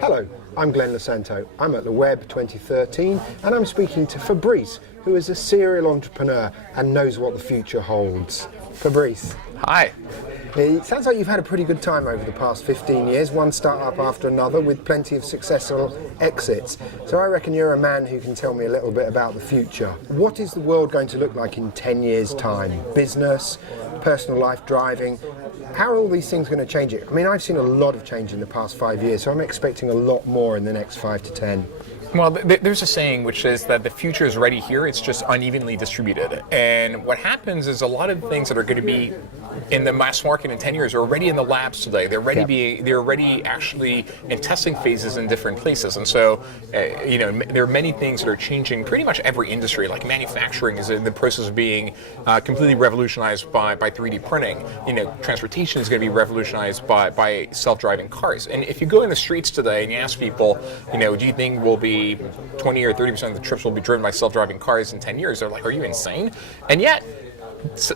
Hello, I'm Glenn Losanto. I'm at leweb 2013 and I'm speaking to Fabrice, who is a serial entrepreneur and knows what the future holds. Fabrice. Hi. It sounds like you've had a pretty good time over the past 15 years, one startup after another with plenty of successful exits. So I reckon you're a man who can tell me a little bit about the future. What is the world going to look like in 10 years' time? Business, personal life, driving? How are all these things going to change it? I mean, I've seen a lot of change in the past 5 years, so I'm expecting a lot more in the next 5 to 10. Well, there's a saying which is that the future is already here, it's just unevenly distributed. And what happens is a lot of the things that are going to be in the mass market in 10 years are already in the labs today. They're already actually in testing phases in different places. And so, there are many things that are changing pretty much every industry. Like manufacturing is in the process of being completely revolutionized by 3D printing. Transportation is going to be revolutionized by self-driving cars. And if you go in the streets today and you ask people, do you think we'll be 20 or 30% of the trips will be driven by self-driving cars in 10 years? They're like, are you insane? And yet,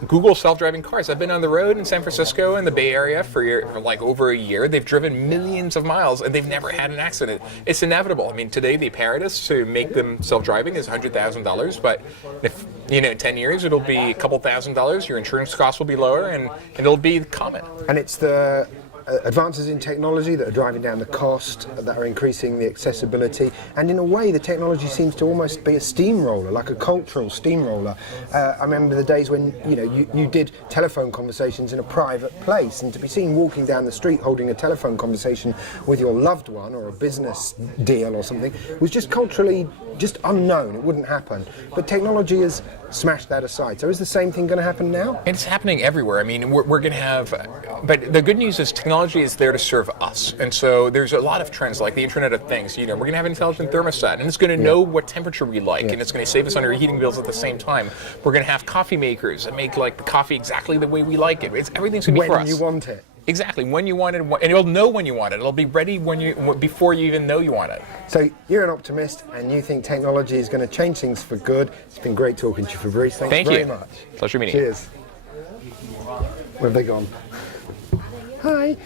Google self-driving cars. I've been on the road in San Francisco and the Bay Area for like over a year. They've driven millions of miles and they've never had an accident. It's inevitable. I mean, today the apparatus to make them self-driving is $100,000, but if in 10 years it'll be a couple $1,000. Your insurance costs will be lower and it'll be common. And it's the advances in technology that are driving down the cost, that are increasing the accessibility, and in a way the technology seems to almost be a steamroller, like a cultural steamroller. I remember the days when you did telephone conversations in a private place, and to be seen walking down the street holding a telephone conversation with your loved one or a business deal or something was just culturally just unknown. It wouldn't happen. But technology has smashed that aside. So is the same thing going to happen now? It's happening everywhere. I mean, we're going to have, but the good news is technology is there to serve us. And so there's a lot of trends like the Internet of Things. We're going to have an intelligent thermostat and it's going to know what temperature we like and it's going to save us on our heating bills at the same time. We're going to have coffee makers that make like the coffee exactly the way we like it. Everything's going to be for us. When you want it. Exactly, when you want it, and it'll know when you want it. It'll be ready before you even know you want it. So you're an optimist, and you think technology is going to change things for good. It's been great talking to you, Fabrice. Thank you very much. Pleasure meeting you. Cheers. Where have they gone? Hi.